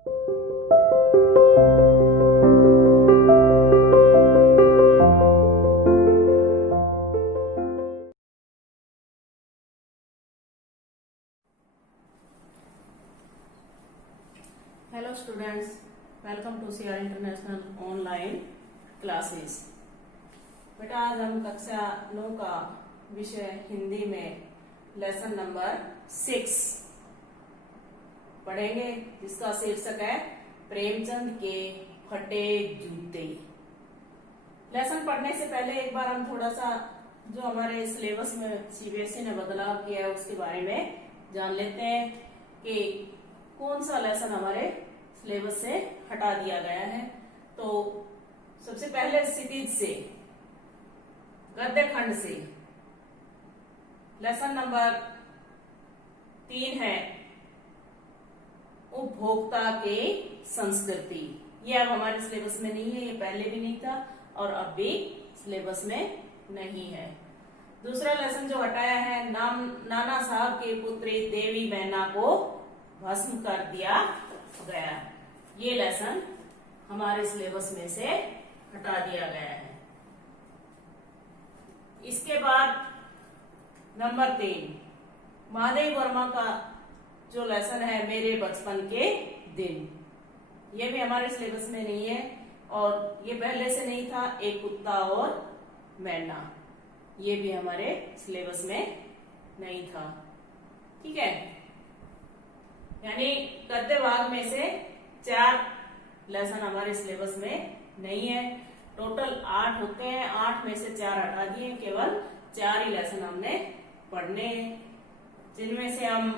Hello students, welcome to CR international online classes. बेटा आज हम कक्षा 9 का विषय हिंदी में लेसन नंबर 6 पढ़ेंगे, जिसका शीर्षक है प्रेमचंद के फटे जूते। लेसन पढ़ने से पहले एक बार हम थोड़ा सा जो हमारे सिलेबस में सीबीएसई ने बदलाव किया है उसके बारे में जान लेते हैं कि कौन सा लेसन हमारे सिलेबस से हटा दिया गया है। तो सबसे पहले क्षितिज से गद्य खंड से लेसन नंबर 3 है उपभोक्ता के संस्कृति। ये अब हमारे सिलेबस में नहीं है, ये पहले भी नहीं था और अब भी सिलेबस में नहीं है। दूसरा लेसन जो हटाया है, नाना साहब के पुत्री देवी मैना को भस्म कर दिया गया। ये लेसन हमारे सिलेबस में से हटा दिया गया है। इसके बाद नंबर 3 महादेव वर्मा का जो लेसन है मेरे बचपन के दिन, ये भी हमारे सिलेबस में नहीं है और ये पहले से नहीं था। एक कुत्ता और मैना, ये भी हमारे सिलेबस में नहीं था। ठीक है, यानी गद्य भाग में से 4 लेसन हमारे सिलेबस में नहीं है। टोटल 8 होते हैं, 8 में से 4 हटा दिए, केवल 4 ही लेसन हमने पढ़ने हैं, जिनमें से हम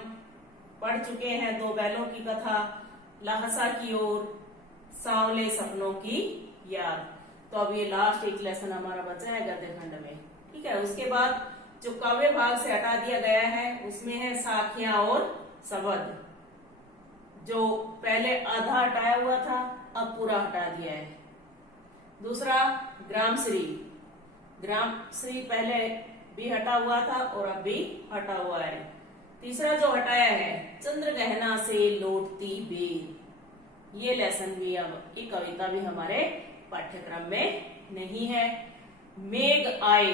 पढ़ चुके हैं 2 बैलों की कथा, लहसा की ओर, सांवले सपनों की याद। तो अब ये लास्ट एक लेसन हमारा बचा है गद्य खंड में। ठीक है, उसके बाद जो काव्य भाग से हटा दिया गया है उसमें है साखियां और शब्द, जो पहले आधा हटाया हुआ था अब पूरा हटा दिया है। दूसरा ग्रामश्री पहले भी हटा हुआ था और अब भी हटा हुआ है। तीसरा जो हटाया है चंद्र गहना से लौटती बेर, ये लेसन भी अब ये कविता भी हमारे पाठ्यक्रम में नहीं है। मेघ आए,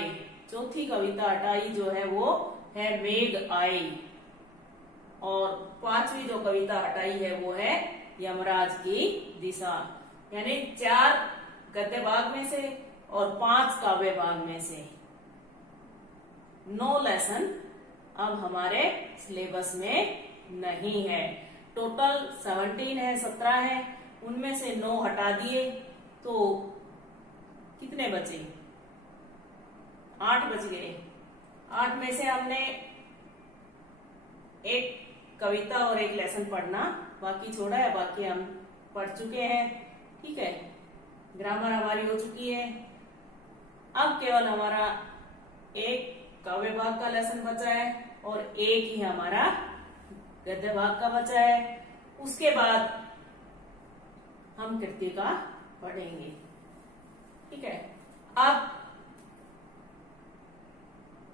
चौथी कविता हटाई जो है वो है मेघ आए, और 5वीं जो कविता हटाई है वो है यमराज की दिशा। यानी 4 गद्य भाग में से और 5 काव्य भाग में से 9 लेसन अब हमारे सिलेबस में नहीं है। टोटल 17 है, 17 है, उनमें से 9 हटा दिए तो कितने बचे? 8 बच गए। 8 में से हमने एक कविता और एक लेसन पढ़ना बाकी छोड़ा है, बाकी हम पढ़ चुके हैं। ठीक है, ग्रामर हमारी हो चुकी है। अब केवल हमारा एक काव्य भाग का लेसन बचा है और एक ही हमारा गद्य भाग का बचा है। उसके बाद हम कृतिका पढ़ेंगे। ठीक है, अब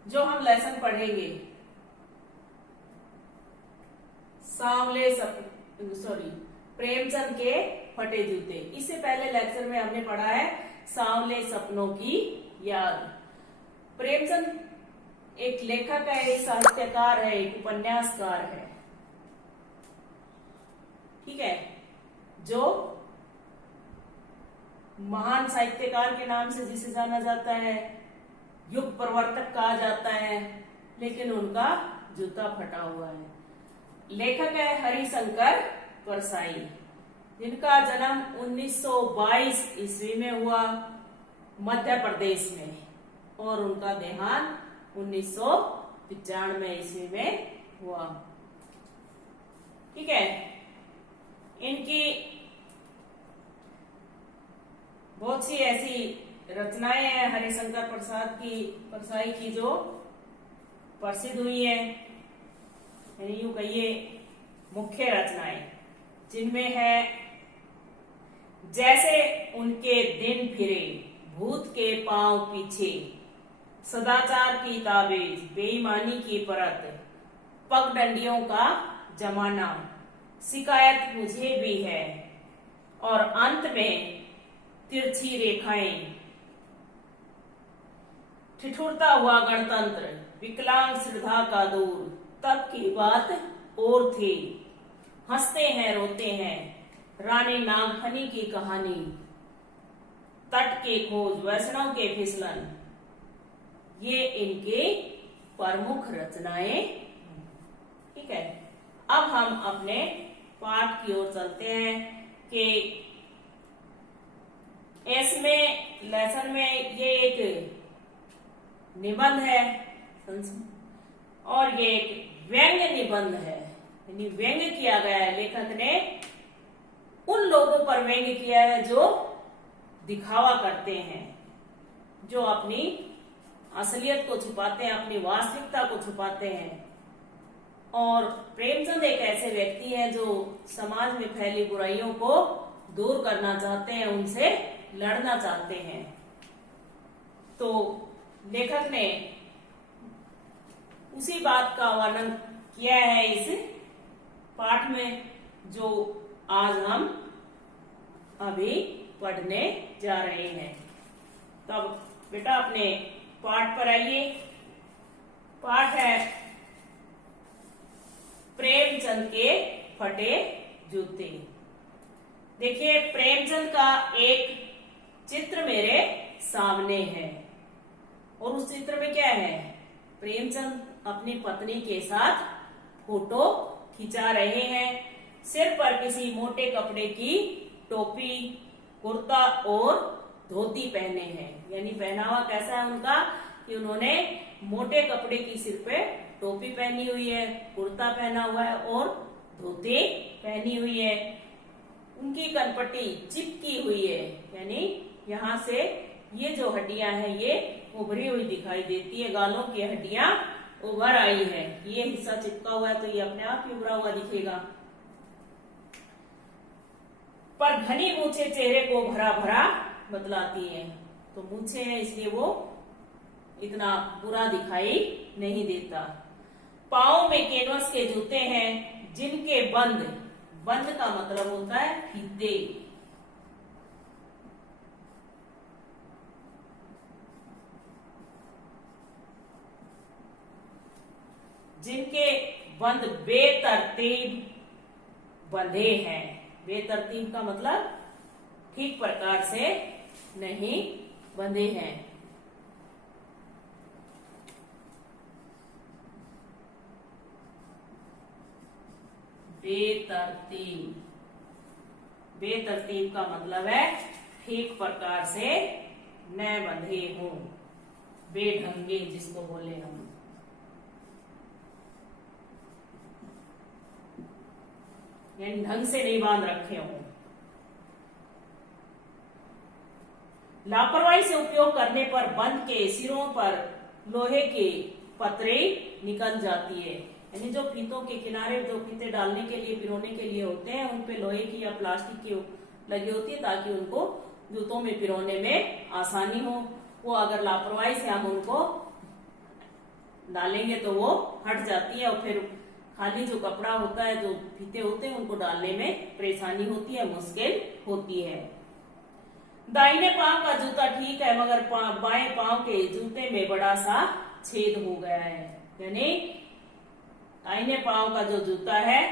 जो हम लेसन पढ़ेंगे प्रेमचंद के फटे जूते। इससे पहले लेक्चर में हमने पढ़ा है सांवले सपनों की याद। प्रेमचंद एक लेखक है, एक साहित्यकार है, एक उपन्यासकार है। ठीक है, जो महान साहित्यकार के नाम से जिसे जाना जाता है, युग प्रवर्तक कहा जाता है, लेकिन उनका जूता फटा हुआ है। लेखक है हरिशंकर परसाई, जिनका जन्म 1922 ईस्वी में हुआ मध्य प्रदेश में, और उनका देहांत 1995 ईस्वी में हुआ। ठीक है, इनकी बहुत सी ऐसी रचनाएं हैं हरिशंकर परसाई की जो प्रसिद्ध हुई है, यानी यूं कहिए मुख्य रचनाएं, जिनमें है जैसे उनके दिन फिरे भूत के पांव पीछे, सदाचार की ताबीज बेईमानी की परत, पगडंडियों का जमाना, शिकायत मुझे भी है, और अंत में तिरछी रेखाएं। ठिठुरता हुआ गणतंत्र, विकलांग श्रद्धा का दूर, तब की बात और थी। हंसते हैं रोते हैं, रानी नागफनी की कहानी, तट के खोज, वैष्णव के फिसलन, ये इनके प्रमुख रचनाएं। ठीक है, अब हम अपने पाठ की ओर चलते हैं कि इसमें लेसन में ये एक निबंध है और ये एक व्यंग्य निबंध है, यानी व्यंग्य किया गया है। लेखक ने उन लोगों पर व्यंग्य किया है जो दिखावा करते हैं, जो अपनी असलियत को छुपाते हैं, अपनी वास्तविकता को छुपाते हैं। और प्रेमचंद एक ऐसे व्यक्ति हैं जो समाज में फैली बुराइयों को दूर करना चाहते हैं, उनसे लड़ना चाहते हैं। तो लेखक ने उसी बात का वर्णन किया है इस पाठ में, जो आज हम अभी पढ़ने जा रहे हैं। तब बेटा अपने पाठ पर आइए। पाठ है प्रेमचंद के फटे जूते। देखिए, प्रेमचंद का एक चित्र मेरे सामने है, और उस चित्र में क्या है? प्रेमचंद अपनी पत्नी के साथ फोटो खिंचा रहे हैं। सिर पर किसी मोटे कपड़े की टोपी, कुर्ता और धोती पहने हैं। यानी पहनावा कैसा है उनका कि उन्होंने मोटे कपड़े की सिर पे टोपी पहनी हुई है, कुर्ता पहना हुआ है और धोती पहनी हुई है। उनकी कनपट्टी चिपकी हुई है, यानी यहाँ से ये जो हड्डियां हैं ये उभरी हुई दिखाई देती है। गालों की हड्डियां उभर आई है। ये हिस्सा चिपका हुआ है तो ये अपने आप ही उभरा हुआ दिखेगा। पर घनी मूछें चेहरे को भरा भरा बतलाती हैं। तो मूछें हैं इसलिए वो इतना बुरा दिखाई नहीं देता। पाँव में कैनवस के जूते हैं जिनके बंद, बंद का मतलब होता है फीते, जिनके बंद बेतरतीब बंधे हैं। बेतरतीब का मतलब ठीक प्रकार से नहीं बंधे हैं। बेतरतीब, बेतरतीब का मतलब है ठीक प्रकार से न बंधे हों, बेढंगे जिसको बोले हम। यानी ढंग से नहीं बांध रखे हों। लापरवाही से उपयोग करने पर बंद के सिरों पर लोहे के पतरे निकल जाती है। यानी जो फीतों के किनारे जो फीते डालने के लिए, पिरोने के लिए होते हैं, उन पे लोहे की या प्लास्टिक की लगी होती है ताकि उनको जूतों में पिरोने में आसानी हो। वो अगर लापरवाही से हम उनको डालेंगे तो वो हट जाती है और फिर खाली जो कपड़ा होता है, जो फीते होते हैं, उनको डालने में परेशानी होती है, मुश्किल होती है। दाहिने पांव का जूता ठीक है मगर बाएं पांव के जूते में बड़ा सा छेद हो गया है। यानी दाहिने पांव का जो जूता है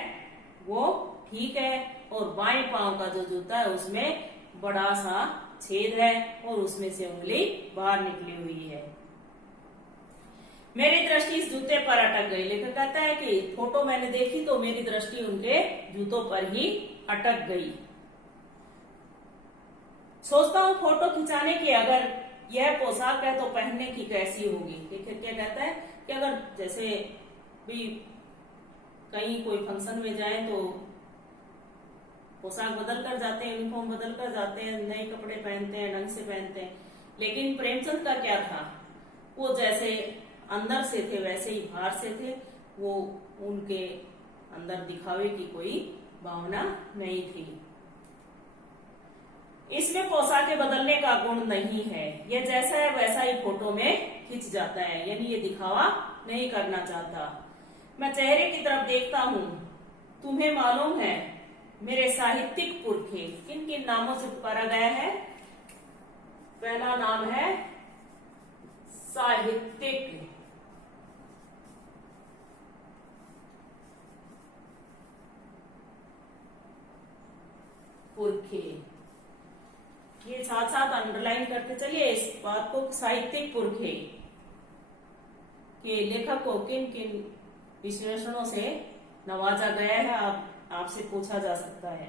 वो ठीक है और बाएं पांव का जो जूता है उसमें बड़ा सा छेद है और उसमें से उंगली बाहर निकली हुई है। मेरी दृष्टि इस जूते पर अटक गई। लेखक कहता है कि फोटो मैंने देखी तो मेरी दृष्टि उनके जूतों पर ही अटक गई। सोचता हूँ फोटो खिंचाने की अगर यह पोशाक है तो पहनने की कैसी होगी। लेखक क्या कहता है कि अगर जैसे भी कहीं कोई फंक्शन में जाए तो पोशाक बदल कर जाते हैं, यूनिफॉर्म बदल कर जाते हैं, नए कपड़े पहनते हैं, ढंग से पहनते हैं। लेकिन प्रेमचंद का क्या था, वो जैसे अंदर से थे वैसे ही बाहर से थे। वो उनके अंदर दिखावे की कोई भावना नहीं थी। इसमें पोशाकें बदलने का गुण नहीं है, यह जैसा है वैसा ही फोटो में खिंच जाता है। यानी ये दिखावा नहीं करना चाहता। मैं चेहरे की तरफ देखता हूँ तुम्हें मालूम है मेरे साहित्यिक पुरखे किन किन नामों से पुकारा गया है। पहला नाम है साहित्यिक पुरखे। ये साथ साथ अंडरलाइन करते चलिए इस बात को, साहित्यिक पुरखे के लेखक को किन किन विशेषणों से नवाजा गया है, आपसे पूछा जा सकता है।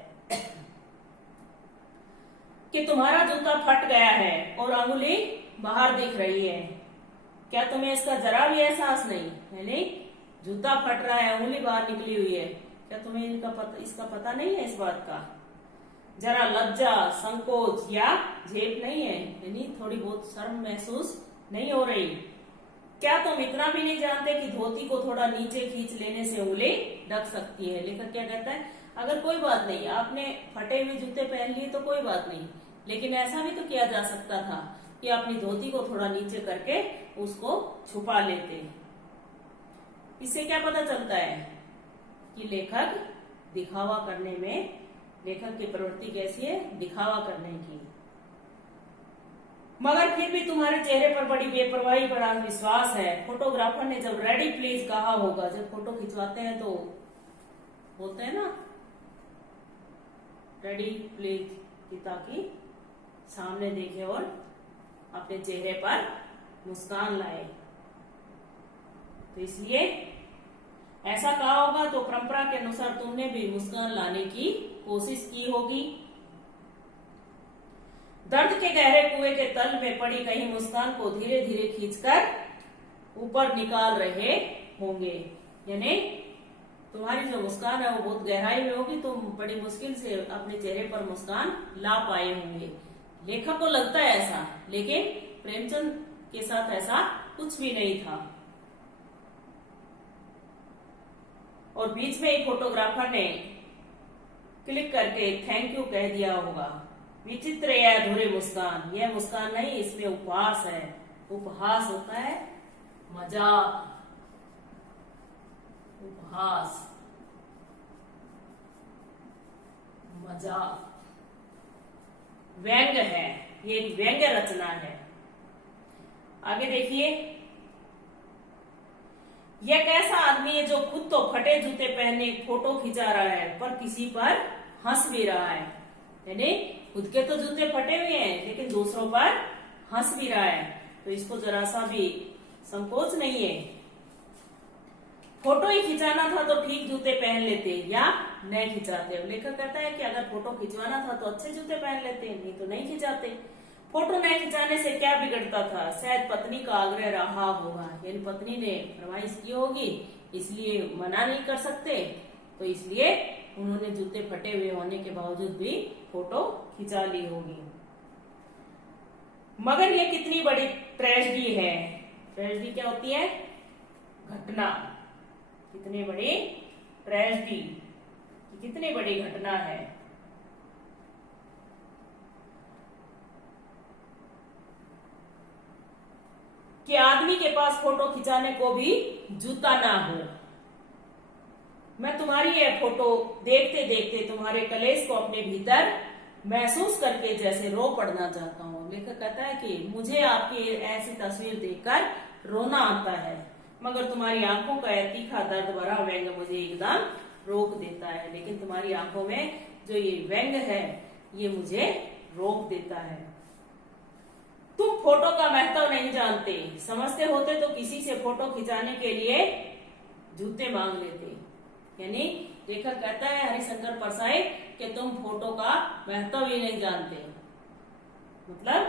कि तुम्हारा जूता फट गया है और अंगुली बाहर दिख रही है, क्या तुम्हें इसका जरा भी एहसास नहीं है? नहीं, जूता फट रहा है, अंगुली बाहर निकली हुई है, क्या तुम्हें इसका पता नहीं है इस बात का? जरा लज्जा, संकोच या झेप नहीं है, यानी थोड़ी बहुत शर्म महसूस नहीं हो रही? क्या तुम इतना भी नहीं जानते कि धोती को थोड़ा नीचे खींच लेने से उंगली ढक सकती है? लेखक क्या कहता है, अगर कोई बात नहीं, आपने फटे हुए जूते पहन लिए तो कोई बात नहीं, लेकिन ऐसा भी तो किया जा सकता था कि अपनी धोती को थोड़ा नीचे करके उसको छुपा लेते। इससे क्या पता चलता है कि लेखक दिखावा करने में, लेखक की प्रवृत्ति कैसी है, दिखावा करने की। मगर फिर भी तुम्हारे चेहरे पर बड़ी बेपरवाही, बड़ा विश्वास है। फोटोग्राफर ने जब रेडी प्लीज कहा होगा, जब फोटो खिंचवाते हैं तो बोलते हैं ना रेडी प्लीज, कि ताकि सामने देखे और अपने चेहरे पर मुस्कान लाए। तो इसलिए ऐसा कहा होगा, तो परंपरा के अनुसार तुमने भी मुस्कान लाने की कोशिश की होगी। दर्द के गहरे कुएं के तल में पड़ी कहीं मुस्कान को धीरे धीरे खींचकर ऊपर निकाल रहे होंगे, यानी तुम्हारी जो मुस्कान है वो बहुत गहराई में होगी, तुम बड़ी मुश्किल से अपने चेहरे पर मुस्कान ला पाए होंगे। लेखक को लगता है ऐसा, लेकिन प्रेमचंद के साथ ऐसा कुछ भी नहीं था। और बीच में एक फोटोग्राफर ने क्लिक करके थैंक यू कह दिया होगा। विचित्र या अधूरे मुस्कान, यह मुस्कान नहीं, इसमें उपहास है। उपहास होता है मजाक, उपहास, मजाक, व्यंग्य है, ये एक व्यंग्य रचना है। आगे देखिए, यह कैसा आदमी है जो खुद तो फटे जूते पहने फोटो खिंचा रहा है पर किसी पर हंस भी रहा है। यानी खुद के तो जूते फटे हुए हैं लेकिन दूसरों पर हंस भी रहा है, तो इसको जरा सा भी संकोच नहीं है। फोटो ही खिंचाना था तो ठीक जूते पहन लेते या नहीं खिंचाते। लेखक कहता है कि अगर फोटो खिंचवाना था तो अच्छे जूते पहन लेते, नहीं तो नहीं खिंचाते। फोटो नहीं खिंचाने से क्या बिगड़ता था? शायद पत्नी का आग्रह रहा होगा, यानी पत्नी ने फरमाइश की होगी, इसलिए मना नहीं कर सकते, तो इसलिए उन्होंने जूते फटे हुए होने के बावजूद भी फोटो खिंचा ली होगी। मगर ये कितनी बड़ी ट्रेजेडी है। ट्रेजेडी क्या होती है? घटना। कितनी बड़ी ट्रेजेडी, कितनी बड़ी घटना है। कि आदमी के पास फोटो खिंचाने को भी जूता ना हो। मैं तुम्हारी यह फोटो देखते देखते तुम्हारे कलेश को अपने भीतर महसूस करके जैसे रो पड़ना चाहता हूँ। लेखक कहता है कि मुझे आपकी ऐसी तस्वीर देखकर रोना आता है, मगर तुम्हारी आंखों का यह तीखा दर्द भरा व्यंग्य मुझे एकदम रोक देता है। लेकिन तुम्हारी आंखों में जो ये व्यंग्य है ये मुझे रोक देता है। तुम फोटो का महत्व नहीं जानते, समझते होते तो किसी से फोटो खिंचाने के लिए जूते मांग लेते। यानी लेखक कहता है हरिशंकर परसाई कि तुम फोटो का महत्व ही नहीं जानते। मतलब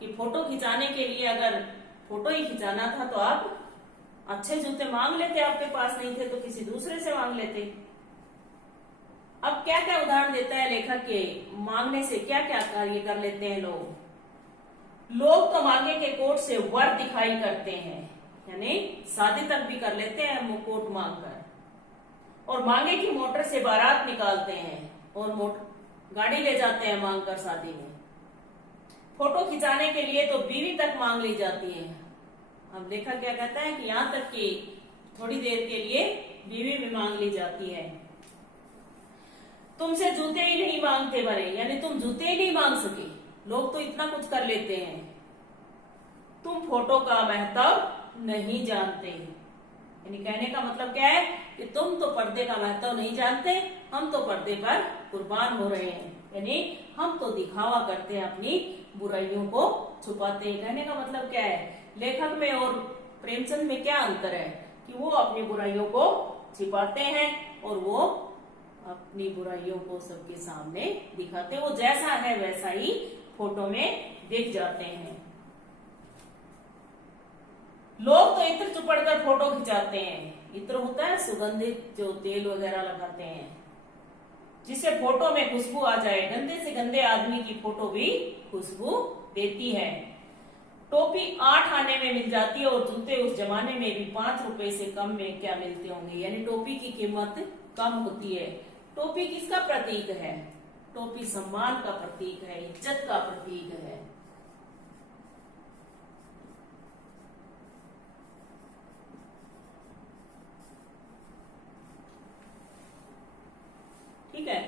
कि फोटो खिंचाने के लिए अगर फोटो ही खिंचाना था तो आप अच्छे जूते मांग लेते, आपके पास नहीं थे तो किसी दूसरे से मांग लेते। अब क्या क्या उदाहरण देता है लेखक के मांगने से क्या क्या कार्य कर लेते हैं लोग। लोग तो मांगे के कोट से वर दिखाई करते हैं, यानी शादी तक भी कर लेते हैं कोट मांगकर, और मांगे की मोटर से बारात निकालते हैं और गाड़ी ले जाते हैं मांगकर शादी में। फोटो खिंचाने के लिए तो बीवी तक मांग ली जाती है। अब लेखक क्या कहता है कि यहाँ तक कि थोड़ी देर के लिए बीवी भी मांग ली जाती है। तुमसे जूते ही नहीं मांगते बने, यानी तुम जूते ही नहीं मांग सके, लोग तो इतना कुछ कर लेते हैं। तुम फोटो का महत्व नहीं जानते, यानी कहने का मतलब क्या है कि तुम तो पर्दे का महत्व नहीं जानते, हम तो पर्दे पर कुर्बान हो रहे हैं, यानी हम तो दिखावा करते हैं, अपनी बुराइयों को छुपाते हैं। कहने का मतलब क्या है, लेखक में और प्रेमचंद में क्या अंतर है कि वो अपनी बुराइयों को छिपाते हैं और वो अपनी बुराइयों को सबके सामने दिखाते हैं। वो जैसा है वैसा ही फोटो में दिख जाते हैं। लोग तो इत्र चुपड़ कर फोटो खिंचाते हैं। इत्र होता है सुगंधित जो तेल वगैरह लगाते हैं, जिससे फोटो में खुशबू आ जाए। गंदे से गंदे आदमी की फोटो भी खुशबू देती है। टोपी 8 आने में मिल जाती है और जूते उस जमाने में भी 5 रुपए से कम में क्या मिलते होंगे, यानी टोपी की कीमत कम होती है। टोपी किसका प्रतीक है? टोपी सम्मान का प्रतीक है, इज्जत का प्रतीक है। ठीक है।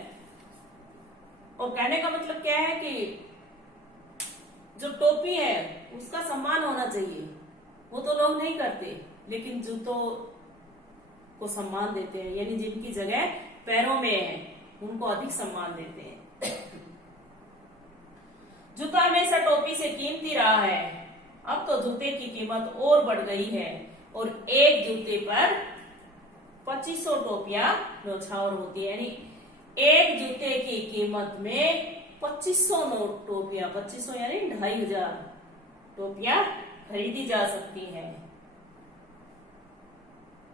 और कहने का मतलब क्या है कि जो टोपी है उसका सम्मान होना चाहिए। वो तो लोग नहीं करते, लेकिन जूतों को सम्मान देते हैं, यानी जिनकी जगह पैरों में है उनको अधिक सम्मान देते हैं। जूता हमेशा टोपी से कीमती रहा है। अब तो जूते की कीमत और बढ़ गई है और एक जूते पर 2500 टोपियां न्यौछावर होती है, यानी एक जूते की कीमत में 2500 टोपियां, 2500 यानी 2500 टोपियां खरीदी जा सकती हैं।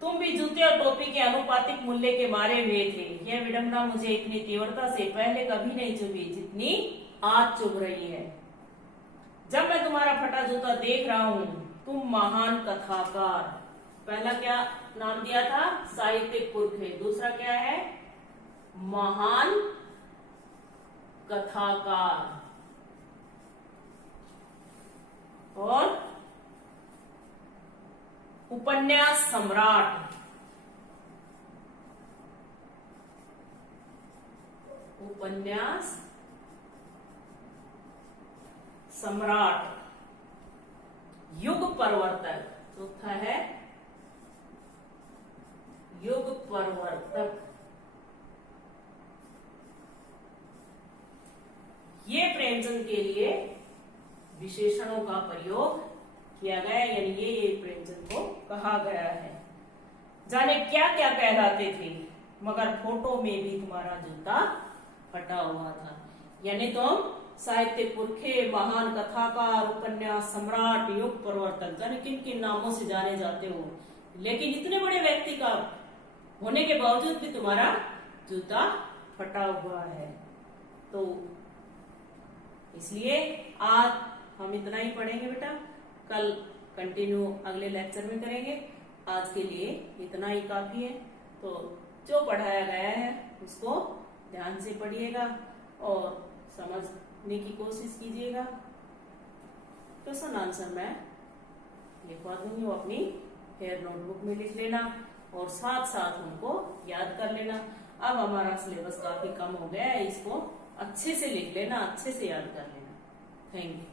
तुम भी जूते और टोपी के अनुपातिक मूल्य के मारे हुए थे। यह विडंबना मुझे इतनी तीव्रता से पहले कभी नहीं चुभी जितनी आज चुभ रही है। जब मैं तुम्हारा फटा जूता देख रहा हूं, तुम महान कथाकार। पहला क्या नाम दिया था? साहित्यिक पुरखे। दूसरा क्या है? महान कथाकार। और उपन्यास सम्राट। उपन्यास सम्राट। युग परिवर्तक। चौथा है युग परिवर्तक। ये प्रेमचंद के लिए विशेषणों का प्रयोग किया गया, यानी ये प्रेमचंद को कहा गया है। जाने क्या क्या कहलाते थे, मगर फोटो में भी तुम्हारा जूता फटा हुआ था। यानी तुम साहित्य पुरखे, महान कथाकार, उपन्यास सम्राट, युग परिवर्तक, जाने किन किन नामों से जाने जाते हो, लेकिन इतने बड़े व्यक्ति का होने के बावजूद भी तुम्हारा जूता फटा हुआ है। तो इसलिए आज हम इतना ही पढ़ेंगे बेटा, कल कंटिन्यू अगले लेक्चर में करेंगे। आज के लिए इतना ही काफी है। तो जो पढ़ाया गया है उसको ध्यान से पढ़िएगा और समझने की कोशिश कीजिएगा। क्वेश्चन आंसर मैं लिखवा दूंगी, वो अपनी हेयर नोटबुक में लिख लेना और साथ साथ उनको याद कर लेना। अब हमारा सिलेबस काफी कम हो गया है, इसको अच्छे से लिख लेना, अच्छे से याद कर लेना। Thank you.